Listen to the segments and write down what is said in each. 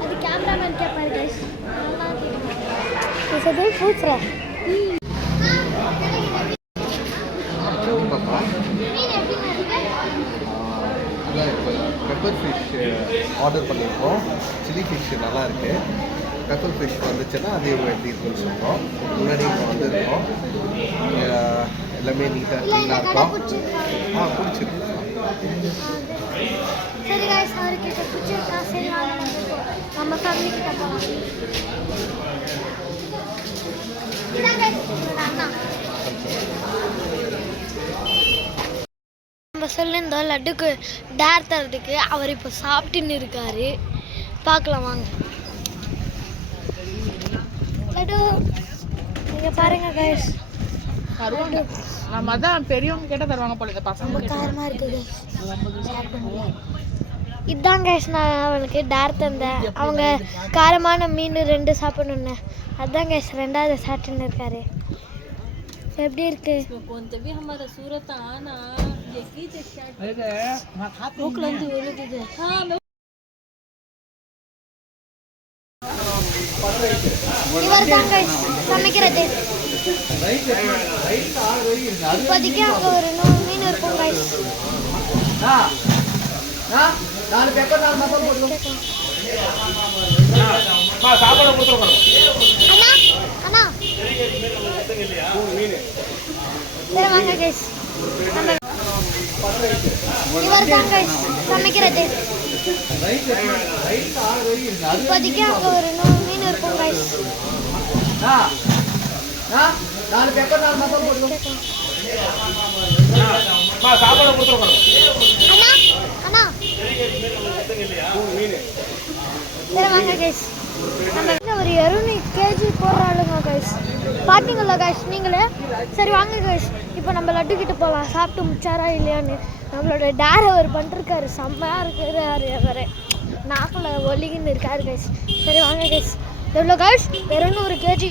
அது கேமராமேன் கேட்பாரு கைஸ். இது பூச்ரா பெப்பர் ஃபிஷ் ஆர்டர் பண்ணியிருக்கோம். சில்லி ஃபிஷ் நல்லா இருக்குது. பெப்பர் ஃபிஷ் வந்துச்சுன்னா அது இவங்க எப்படி இருக்குன்னு சொல்கிறோம். முன்னாடி இப்போ வந்துருக்கோம். எல்லாமே நீட்டாக க்ளீனாக இருக்கும். பிடிச்சிருக்கு. சரி गाइस அவருக்கு பிடிச்சிருக்கா. சரி வாங்க நம்ம ஃபேமிலி கிட்ட போலாம். நம்ம சொல்லியிருந்தோம் லட்டுக்கு டேர் தரதுக்கு. அவர் இப்போ சாப்பிட்டுன்னு இருக்காரு. பார்க்கலாம் வாங்க. லட்டு நீங்கள் பாருங்க கைஸ். நம்ம தான் பெரியவங்க கேட்ட தருவாங்க போல. இந்த பசங்க காரமாக இருக்குது. இதுதான் கைஸ் நான் அவனுக்கு டேர் தந்தேன். அவங்க காரமான மீன் 2 சாப்பிடணுன்னு. அதுதான் கைஸ் 2வது சாப்பிட்டுன்னு இருக்காரு. எப்படி இருக்கு? இவர் தான் கைஸ் சமைக்கிறது. இப்போதைக்கு அங்கே ஒரு 100 மீன் இருக்கும் கைஸ். அண்ணா சரி வாங்க கைஸ். இவர் தான் கைஸ் சமைக்கிறது. இப்போதைக்கு அங்கே ஒரு 100 மீன் இருக்கும் கைஸ். அண்ணா சரி வாங்க கைஸ். நம்ம ஒரு 200 kg போடுறாளுங்க கைஸ். பார்த்தீங்களா கைஸ் நீங்களே? சரி வாங்க கைஸ் இப்போ நம்ம லட்டுக்கிட்ட போகலாம். சாப்பிட்டு முடிச்சாரா இல்லையான்னு. நம்மளோட டேர் அவர் பண்ணிருக்காரு. செம்மையாக இருக்கிறாரு. அவர் நாக்கில் ஒலிகின்னு இருக்காரு கைஸ். சரி வாங்க கைஸ். எவ்வளோ கைஸ்? 200 kg.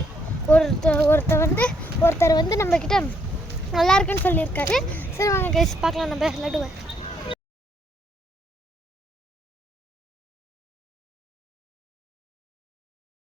ஒருத்தர் வந்து நம்மக்கிட்ட நல்லா இருக்குன்னு சொல்லியிருக்காரு. சரி வாங்க கைஸ் பார்க்கலாம் நம்ம லட்டுவை.